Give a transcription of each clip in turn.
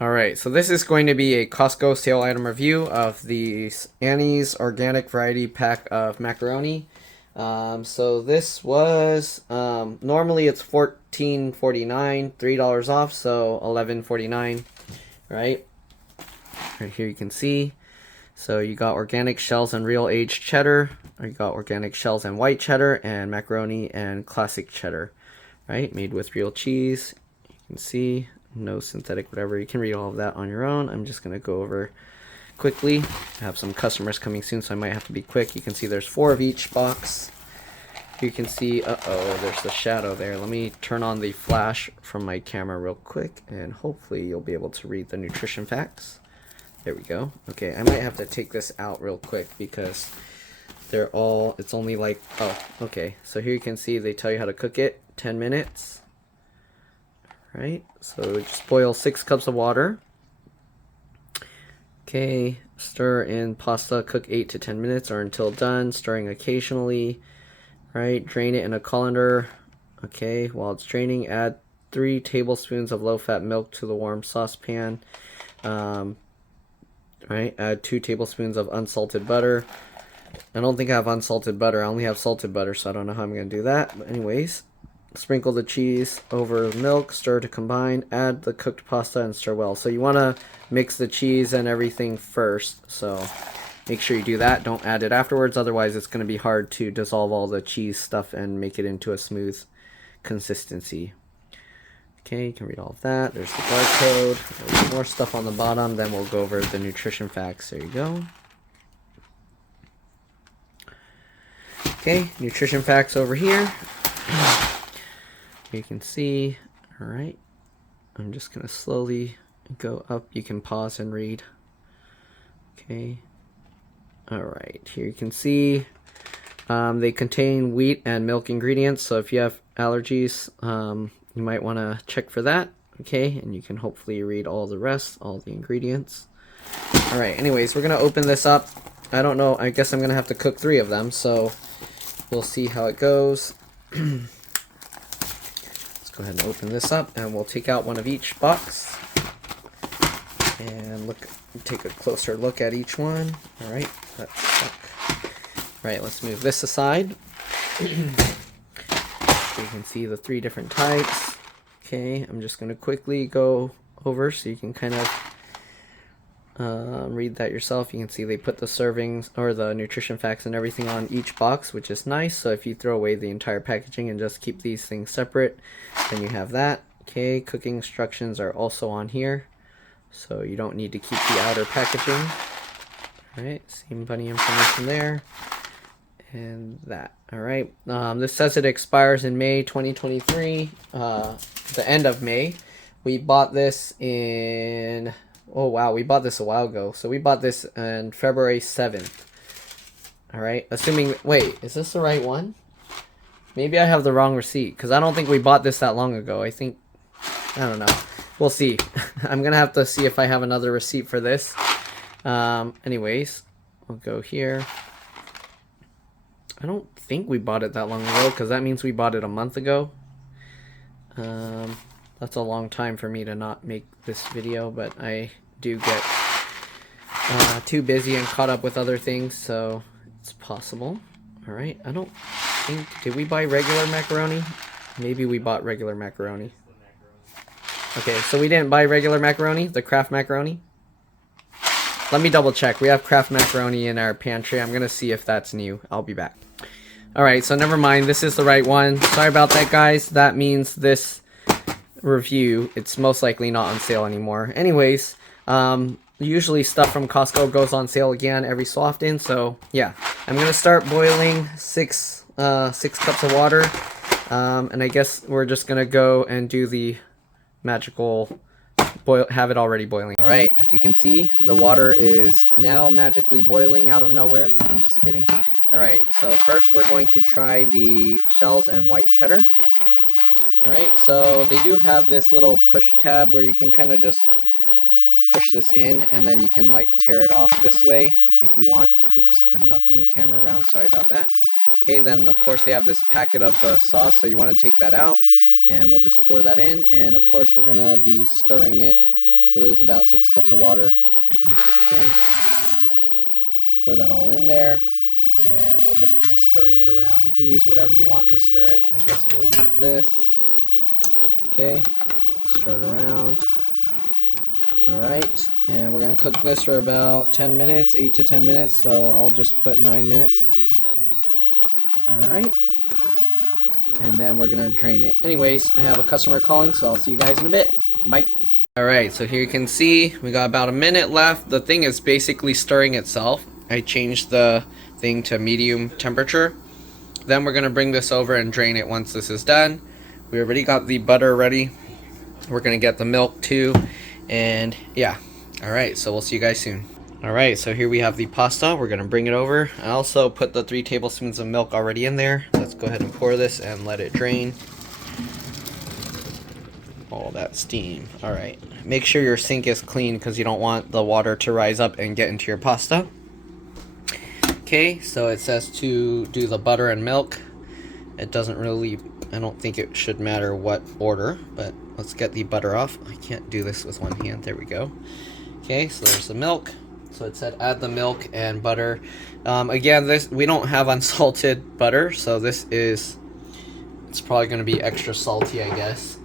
Alright, so this is going to be a Costco sale item review of the Annie's Organic Variety Pack of Macaroni. So this was, normally it's $14.49, $3 off, so $11.49, right? Right here you can see. So you got organic shells and real aged cheddar, or you got organic shells and white cheddar, and macaroni and classic cheddar, right? Made with real cheese. You can see. No synthetic whatever. You can read all of that on your own. I'm just going to go over quickly. I have some customers coming soon, so I might have to be quick. You can see there's 4 of each box. You can see, there's the shadow there. Let me turn on the flash from my camera real quick, and hopefully you'll be able to read the nutrition facts. There we go. Okay, I might have to take this out real quick because it's only like, okay. So here you can see they tell you how to cook it, 10 minutes. Right, so just boil 6 cups of water. Okay, stir in pasta, cook 8 to 10 minutes or until done, stirring occasionally. Right, drain it in a colander. Okay, while it's draining, add 3 tablespoons of low-fat milk to the warm saucepan. Right, add 2 tablespoons of unsalted butter. I don't think I have unsalted butter. I only have salted butter, so I don't know how I'm going to do that. But anyways. Sprinkle the cheese over the milk, stir to combine, add the cooked pasta and stir well. So you want to mix the cheese and everything first, so make sure you do that. Don't add it afterwards, otherwise it's going to be hard to dissolve all the cheese stuff and make it into a smooth consistency. Okay, you can read all of that. There's the barcode. There's more stuff on the bottom, then we'll go over the nutrition facts. There you go. Okay, nutrition facts over here. You can see, all right, I'm just going to slowly go up. You can pause and read. Okay, all right, here you can see they contain wheat and milk ingredients, so if you have allergies, you might want to check for that. Okay, and you can hopefully read all the rest, all the ingredients. All right, anyways, we're going to open this up. I don't know, I guess I'm going to have to cook 3 of them, so we'll see how it goes. Go ahead and open this up, and we'll take out one of each box and take a closer look at each one. All right, that's stuck. Right, let's move this aside. So you can see the 3 different types. Okay, I'm just going to quickly go over so you can kind of read that yourself. You can see they put the servings or the nutrition facts and everything on each box, which is nice. So if you throw away the entire packaging and just keep these things separate, then you have that. Okay, cooking instructions are also on here, so you don't need to keep the outer packaging. All right, same bunny information there. And that. All right, this says it expires in May 2023, the end of May. We bought this in... Oh wow, we bought this a while ago. So we bought this on February 7th. Alright, assuming... Wait, is this the right one? Maybe I have the wrong receipt, because I don't think we bought this that long ago. I think... I don't know. We'll see. I'm going to have to see if I have another receipt for this. Anyways, we'll go here. I don't think we bought it that long ago, because that means we bought it a month ago. That's a long time for me to not make this video, but I do get too busy and caught up with other things, so it's possible. Alright, I don't think... Did we buy regular macaroni? Maybe we bought regular macaroni. Okay, so we didn't buy regular macaroni, the Kraft macaroni. Let me double check. We have Kraft macaroni in our pantry. I'm going to see if that's new. I'll be back. Alright, so never mind. This is the right one. Sorry about that, guys. That means this review, it's most likely not on sale anymore. Anyways, usually stuff from Costco goes on sale again every so often, so yeah. I'm going to start boiling 6 cups of water, and I guess we're just going to go and do the magical have it already boiling. Alright, as you can see, the water is now magically boiling out of nowhere. I'm just kidding. Alright, so first we're going to try the shells and white cheddar. Alright, so they do have this little push tab where you can kind of just push this in, and then you can like tear it off this way if you want. Oops, I'm knocking the camera around, sorry about that. Okay, then of course they have this packet of sauce, so you want to take that out, and we'll just pour that in, and of course we're going to be stirring it So there's about 6 cups of water. Okay. Pour that all in there, and we'll just be stirring it around. You can use whatever you want to stir it. I guess we'll use this. Okay, stir it around. Alright, and we're going to cook this for about 10 minutes, 8 to 10 minutes, so I'll just put 9 minutes. Alright, and then we're going to drain it. Anyways, I have a customer calling, so I'll see you guys in a bit. Bye. Alright, so here you can see we got about a minute left. The thing is basically stirring itself. I changed the thing to medium temperature. Then we're going to bring this over and drain it once this is done. We already got the butter ready. We're going to get the milk too. And yeah, alright, so we'll see you guys soon. Alright, so here we have the pasta. We're going to bring it over. I also put the 3 tablespoons of milk already in there. Let's go ahead and pour this and let it drain. All that steam. Alright, make sure your sink is clean because you don't want the water to rise up and get into your pasta. Okay, so it says to do the butter and milk. It doesn't really, I don't think it should matter what order, but let's get the butter off. I can't do this with one hand. There we go. Okay, so there's the milk. So it said add the milk and butter. Again, this we don't have unsalted butter, so this is, it's probably going to be extra salty, I guess.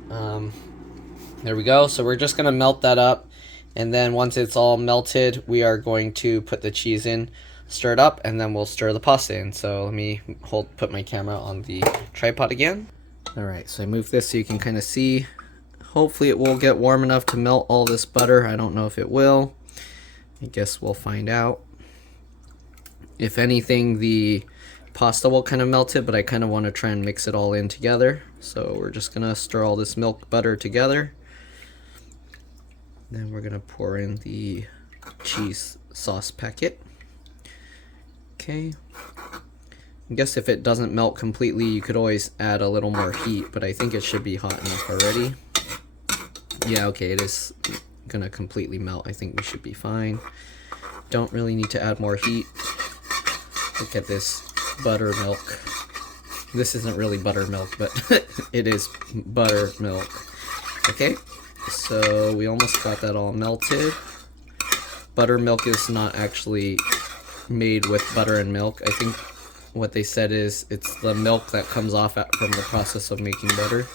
There we go. So we're just going to melt that up, and then once it's all melted, we are going to put the cheese in, stir it up, and then we'll stir the pasta in. So let me put my camera on the tripod again. Alright, so I move this so you can kind of see. Hopefully it will get warm enough to melt all this butter. I don't know if it will. I guess we'll find out. If anything, the pasta will kind of melt it, but I kind of want to try and mix it all in together. So we're just going to stir all this milk butter together. Then we're going to pour in the cheese sauce packet. Okay. I guess if it doesn't melt completely, you could always add a little more heat, but I think it should be hot enough already. Yeah, okay, it is going to completely melt. I think we should be fine. Don't really need to add more heat. Look at this buttermilk. This isn't really buttermilk, but it is buttermilk. Okay, so we almost got that all melted. Buttermilk is not actually made with butter and milk. I think what they said is it's the milk that comes off from the process of making butter.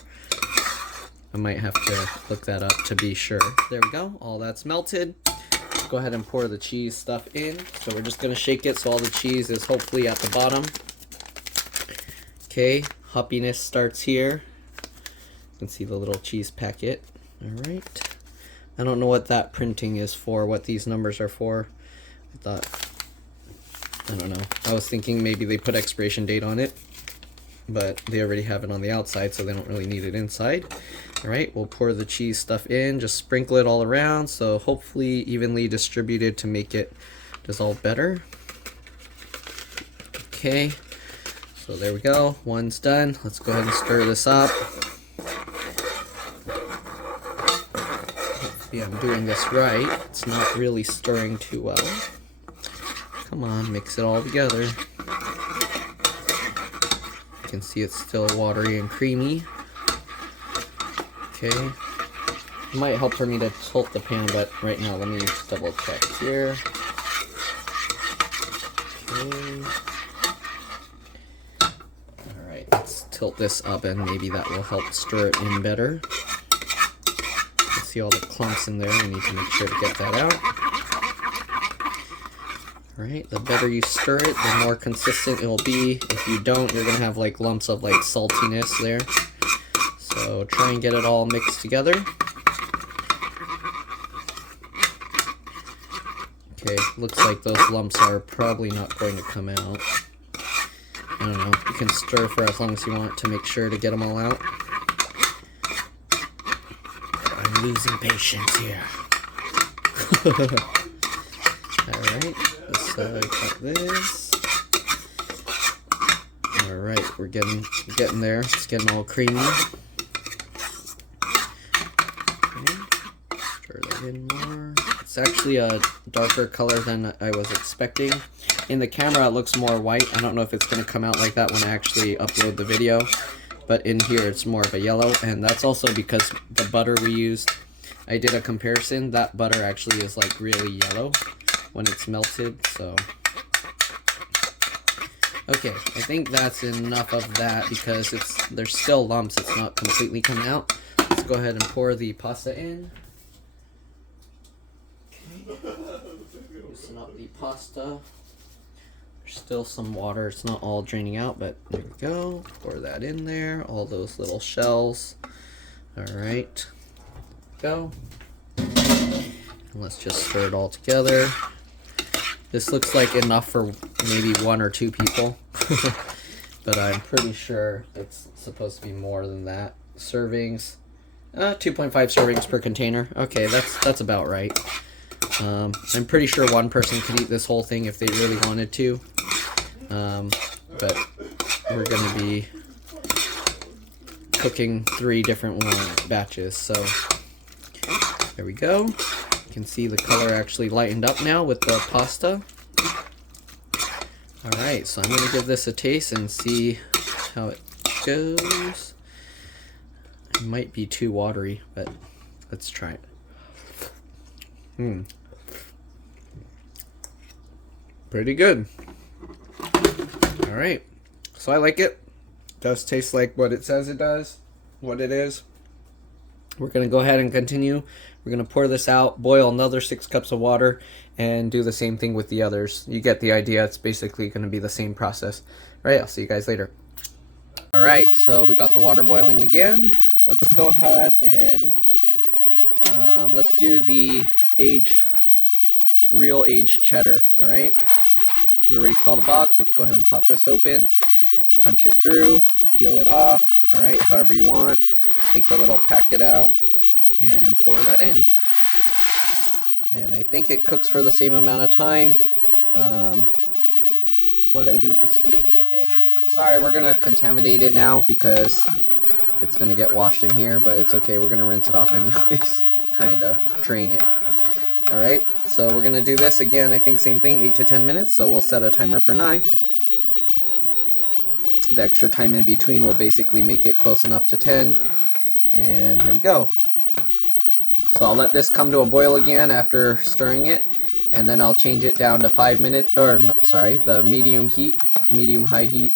I might have to look that up to be sure. There we go, all that's melted. Let's go ahead and pour the cheese stuff in. So we're just gonna shake it so all the cheese is hopefully at the bottom. Okay, hoppiness starts here. You can see the little cheese packet. Alright. I don't know what that printing is for, what these numbers are for. I don't know. I was thinking maybe they put expiration date on it, but they already have it on the outside, so they don't really need it inside. Alright, we'll pour the cheese stuff in, just sprinkle it all around, so hopefully evenly distributed to make it dissolve better. Okay, so there we go, one's done. Let's go ahead and stir this up. Hopefully I'm doing this right. It's not really stirring too well. Come on, mix it all together. You can see it's still watery and creamy. Okay. It might help for me to tilt the pan, but right now let me just double check here. Okay. Alright, let's tilt this up and maybe that will help stir it in better. You can see all the clumps in there. We need to make sure to get that out. Alright, the better you stir it, the more consistent it will be. If you don't, you're going to have like lumps of like saltiness there. So try and get it all mixed together. Okay, looks like those lumps are probably not going to come out. I don't know, you can stir for as long as you want to make sure to get them all out. I'm losing patience here. Alright, let's cut this. Alright, we're getting there. It's getting all creamy. Okay. Stir that in more. It's actually a darker color than I was expecting. In the camera it looks more white. I don't know if it's going to come out like that when I actually upload the video. But in here it's more of a yellow. And that's also because the butter we used I did a comparison. That butter actually is like really yellow when it's melted, so. Okay, I think that's enough of that because there's still lumps. It's not completely coming out. Let's go ahead and pour the pasta in. Okay. Loosen up the pasta. There's still some water. It's not all draining out, but there we go. Pour that in there. All those little shells. All right. Go. And let's just stir it all together. This looks like enough for maybe 1 or 2 people, but I'm pretty sure it's supposed to be more than that. Servings, 2.5 servings per container. Okay, that's about right. I'm pretty sure 1 person could eat this whole thing if they really wanted to, but we're gonna be cooking 3 different batches, so there we go. You can see the color actually lightened up now with the pasta. Alright, so I'm going to give this a taste and see how it goes. It might be too watery, but let's try it. Pretty good. Alright, so I like it. It does taste like what it says it does, what it is. We're going to go ahead and continue. We're going to pour this out, boil another 6 cups of water, and do the same thing with the others. You get the idea. It's basically going to be the same process. All right, I'll see you guys later. All right, so we got the water boiling again. Let's go ahead and let's do the real aged cheddar, all right? We already saw the box. Let's go ahead and pop this open, punch it through, peel it off, all right, however you want. Take the little packet out and pour that in. And I think it cooks for the same amount of time. What did I do with the spoon? Okay, sorry, we're gonna contaminate it now because it's gonna get washed in here, but it's okay, we're gonna rinse it off anyways. Kinda drain it. Alright, so we're gonna do this again, I think same thing, 8 to 10 minutes, so we'll set a timer for 9. The extra time in between will basically make it close enough to 10. And here we go. So I'll let this come to a boil again after stirring it, and then I'll change it down to 5 minutes, or no, sorry, the medium high heat,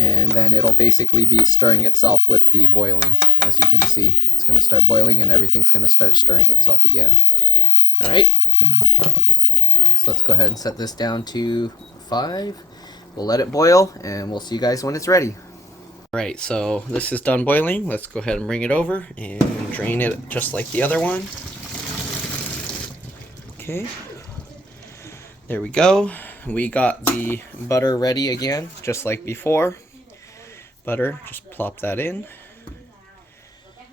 and then it'll basically be stirring itself with the boiling. As you can see, it's going to start boiling and everything's going to start stirring itself again. Alright, so let's go ahead and set this down to 5. We'll let it boil and we'll see you guys when it's ready. Alright, so this is done boiling. Let's go ahead and bring it over and drain it just like the other one. Okay, there we go. We got the butter ready again, just like before. Butter, just plop that in.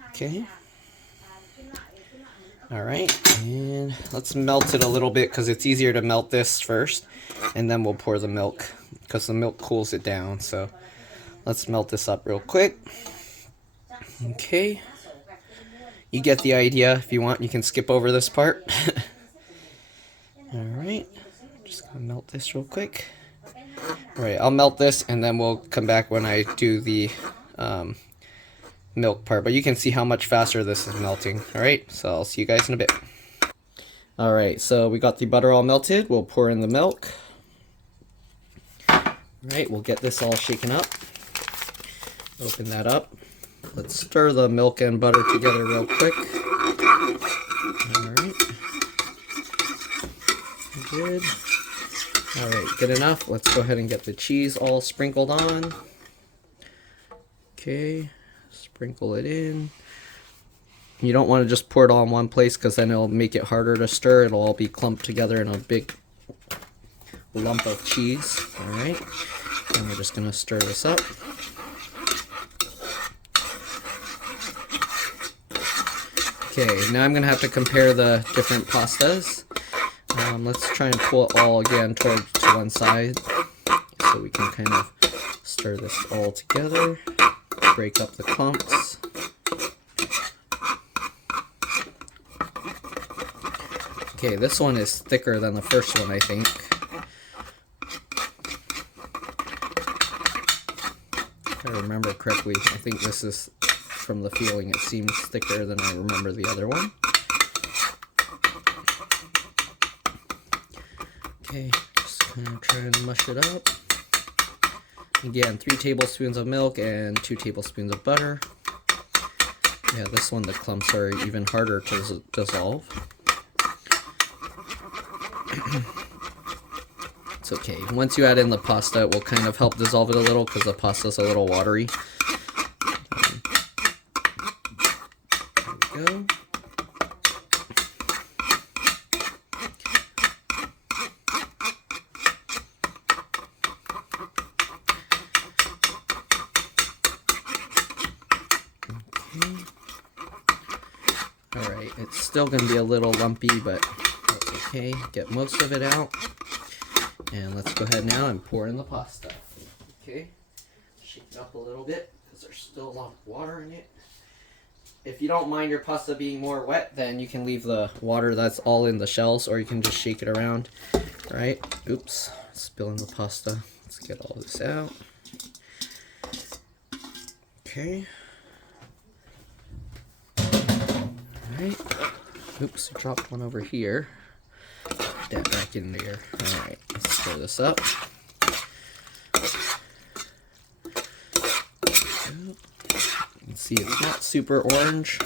Okay. Alright, and let's melt it a little bit because it's easier to melt this first, and then we'll pour the milk because the milk cools it down. So let's melt this up real quick. Okay. You get the idea. If you want, you can skip over this part. Alright. Just gonna melt this real quick. Alright, I'll melt this and then we'll come back when I do the milk part. But you can see how much faster this is melting. Alright, so I'll see you guys in a bit. Alright, so we got the butter all melted. We'll pour in the milk. Alright, we'll get this all shaken up. Open that up. Let's stir the milk and butter together real quick. Alright. Good. Alright, good enough. Let's go ahead and get the cheese all sprinkled on. Okay, sprinkle it in. You don't want to just pour it all in one place because then it'll make it harder to stir. It'll all be clumped together in a big lump of cheese. Alright, and we're just going to stir this up. Okay, now I'm going to have to compare the different pastas. Let's try and pull it all again to one side so we can kind of stir this all together, break up the clumps. Okay, this one is thicker than the first one, I think. If I remember correctly, I think this is, from the feeling, it seems thicker than I remember the other one. Okay, just kind of try and mush it up. Again, 3 tablespoons of milk and 2 tablespoons of butter. Yeah, this one the clumps are even harder to dissolve. It's okay. Once you add in the pasta, it will kind of help dissolve it a little because the pasta's a little watery. There we go. Alright, it's still going to be a little lumpy, but that's okay. Get most of it out. And let's go ahead now and pour in the pasta. Okay, shake it up a little bit because there's still a lot of water in it. If you don't mind your pasta being more wet, then you can leave the water that's all in the shells, or you can just shake it around. Alright, oops, spilling the pasta. Let's get all this out. Okay. Alright, oops, I dropped one over here. Put that back in there. Alright, let's stir this up. You can see it's not super orange.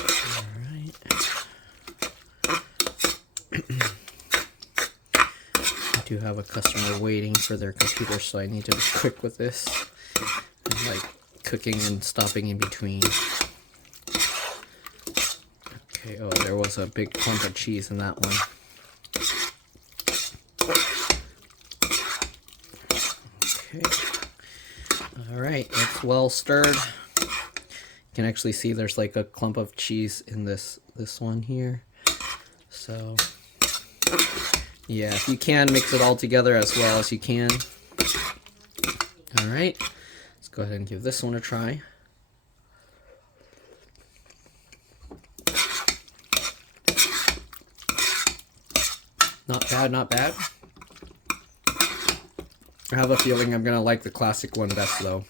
Alright. I do have a customer waiting for their computer, so I need to be quick with this. And like cooking and stopping in between. Okay, oh, there was a big clump of cheese in that one. Okay. Alright, it's well stirred. You can actually see there's like a clump of cheese in this one here. So, yeah, if you can, mix it all together as well as you can. Alright, let's go ahead and give this one a try. Not bad, not bad. I have a feeling I'm going to like the classic one best though.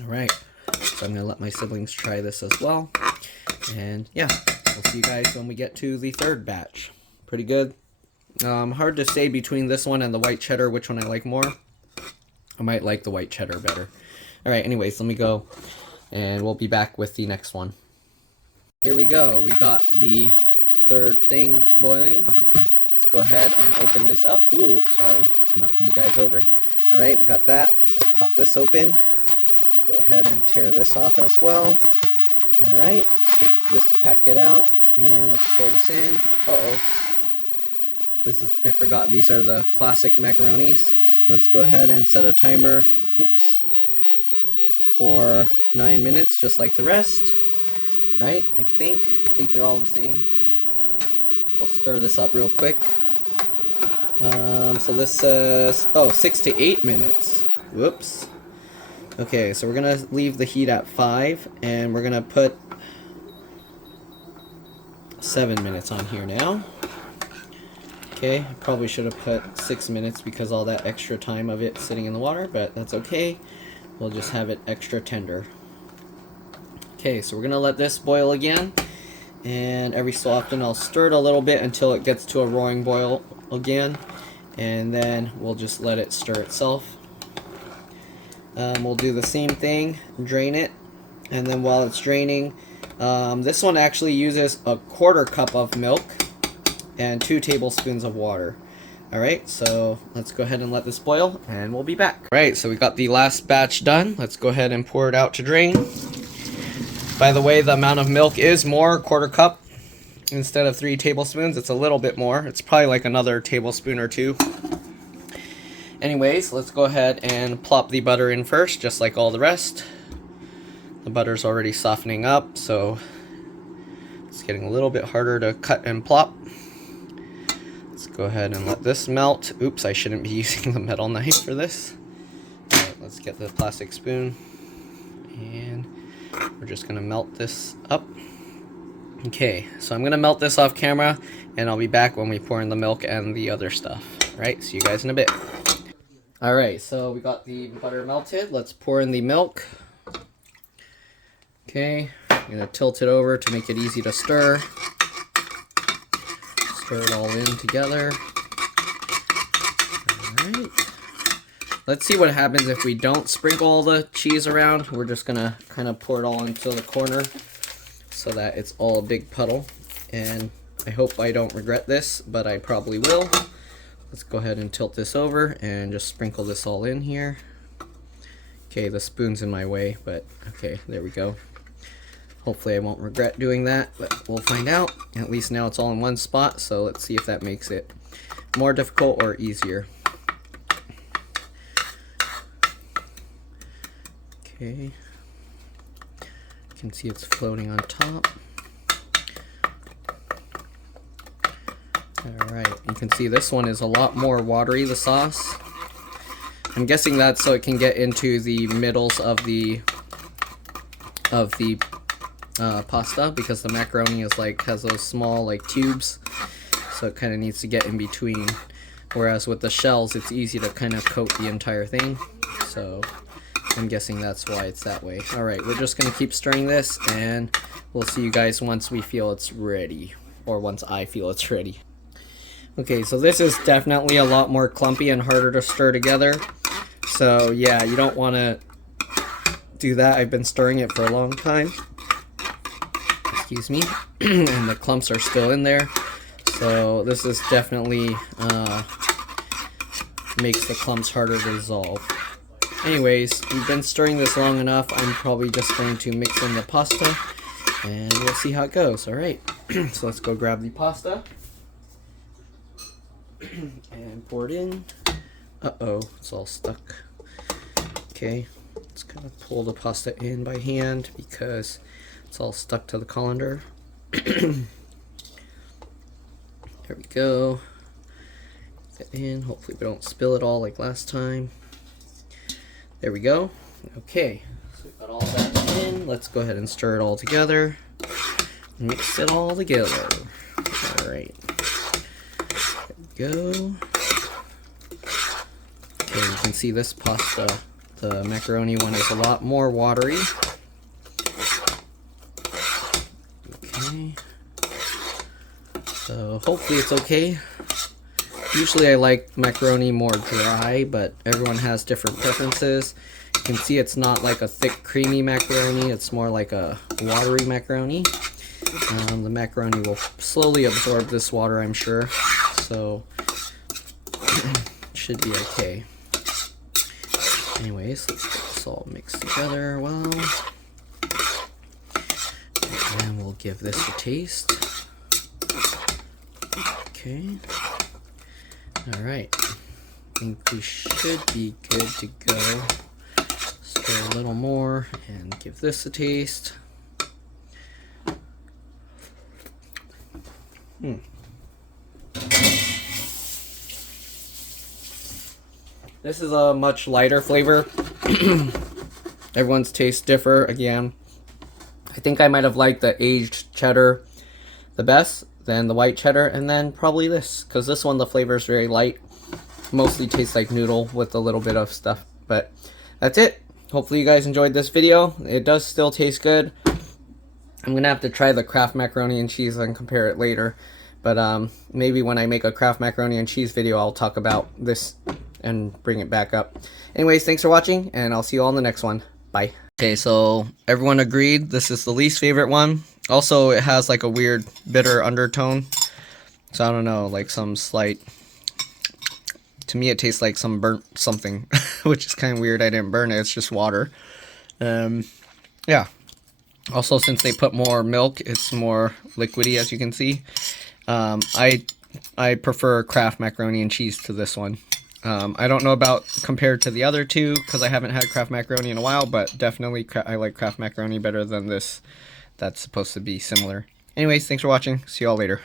Alright, so I'm going to let my siblings try this as well. And yeah, we'll see you guys when we get to the third batch. Pretty good. Hard to say between this one and the white cheddar which one I like more. I might like the white cheddar better. Alright, anyways, let me go and we'll be back with the next one. Here we go. We got the third thing boiling. Go ahead and open this up. Ooh, sorry, knocking you guys over. Alright, we got that. Let's just pop this open. Go ahead and tear this off as well. Alright, take this packet out and let's pour this in. Uh-oh. I forgot, these are the classic macaronis. Let's go ahead and set a timer, oops, for 9 minutes, just like the rest. Right, I think they're all the same. We'll stir this up real quick. So this says, 6 to 8 minutes. Whoops. Okay, so we're gonna leave the heat at 5, and we're gonna put 7 minutes on here now. Okay, I probably should have put 6 minutes because all that extra time of it sitting in the water, but that's okay. We'll just have it extra tender. Okay, so we're gonna let this boil again. And every so often I'll stir it a little bit until it gets to a roaring boil again, and then we'll just let it stir itself. We'll do the same thing, drain it, and then while it's draining, this one actually uses a 1/4 cup of milk and 2 tablespoons of water. Alright, so let's go ahead and let this boil and we'll be back. Alright, so we got the last batch done. Let's go ahead and pour it out to drain. By the way, the amount of milk is more, 1/4 cup instead of 3 tablespoons. It's a little bit more. It's probably like another tablespoon or 2. Anyways, let's go ahead and plop the butter in first, just like all the rest. The butter's already softening up, so it's getting a little bit harder to cut and plop. Let's go ahead and let this melt. Oops, I shouldn't be using the metal knife for this. Alright, let's get the plastic spoon, and we're just going to melt this up. Okay, so I'm going to melt this off camera, and I'll be back when we pour in the milk and the other stuff. Alright, see you guys in a bit. Alright, so we got the butter melted. Let's pour in the milk. Okay, I'm going to tilt it over to make it easy to stir. Stir it all in together. Alright. Let's see what happens if we don't sprinkle all the cheese around. We're just going to kind of pour it all into the corner so that it's all a big puddle. And I hope I don't regret this, but I probably will. Let's go ahead and tilt this over and just sprinkle this all in here. Okay, the spoon's in my way, but okay, there we go. Hopefully I won't regret doing that, but we'll find out. At least now it's all in one spot, so let's see if that makes it more difficult or easier. Okay, you can see it's floating on top. Alright, you can see this one is a lot more watery, the sauce. I'm guessing that's so it can get into the middles of the pasta, because the macaroni is has those small like tubes, so it kind of needs to get in between. Whereas with the shells, it's easy to kind of coat the entire thing. So I'm guessing that's why it's that way. Alright, we're just going to keep stirring this, and we'll see you guys once we feel it's ready. Or once I feel it's ready. Okay, so this is definitely a lot more clumpy and harder to stir together. So yeah, you don't want to do that. I've been stirring it for a long time. Excuse me. And the clumps are still in there. So this is definitely makes the clumps harder to dissolve. Anyways, we've been stirring this long enough. I'm probably just going to mix in the pasta, and we'll see how it goes. Alright, so let's go grab the pasta and pour it in. Uh-oh, it's all stuck. Okay, let's kind of pull the pasta in by hand because it's all stuck to the colander. There we go. Get that in. Hopefully we don't spill it all like last time. There we go. Okay, so we've got all that in. Let's go ahead and stir it all together. Mix it all together. Alright. There we go. Okay, you can see this pasta, the macaroni one, is a lot more watery. Okay. So hopefully it's okay. Usually I like macaroni more dry, but everyone has different preferences. You can see it's not like a thick, creamy macaroni. It's more like a watery macaroni. The macaroni will slowly absorb this water, I'm sure. So it should be okay. Anyways, let's get this all mixed together well. And we'll give this a taste. Okay. Alright. I think we should be good to go. Stir a little more and give this a taste. This is a much lighter flavor. Everyone's tastes differ again. I think I might have liked the aged cheddar the best, then the white cheddar, and then probably this, because this one the flavor is very light. Mostly tastes like noodle with a little bit of stuff. But that's it. Hopefully you guys enjoyed this video. It does still taste good. I'm gonna have to try the Kraft macaroni and cheese and compare it later. But maybe when I make a Kraft macaroni and cheese video, I'll talk about this and bring it back up. Anyways, thanks for watching, and I'll see you all in the next one. Bye. Okay, so everyone agreed this is the least favorite one. Also, it has like a weird bitter undertone. So I don't know, like some slight... To me, it tastes like some burnt something, which is kind of weird. I didn't burn it. It's just water. Yeah. Also, since they put more milk, it's more liquidy, as you can see. I prefer Kraft macaroni and cheese to this one. I don't know about compared to the other two, because I haven't had Kraft macaroni in a while, but definitely I like Kraft macaroni better than this. That's supposed to be similar. Anyways, thanks for watching. See you all later.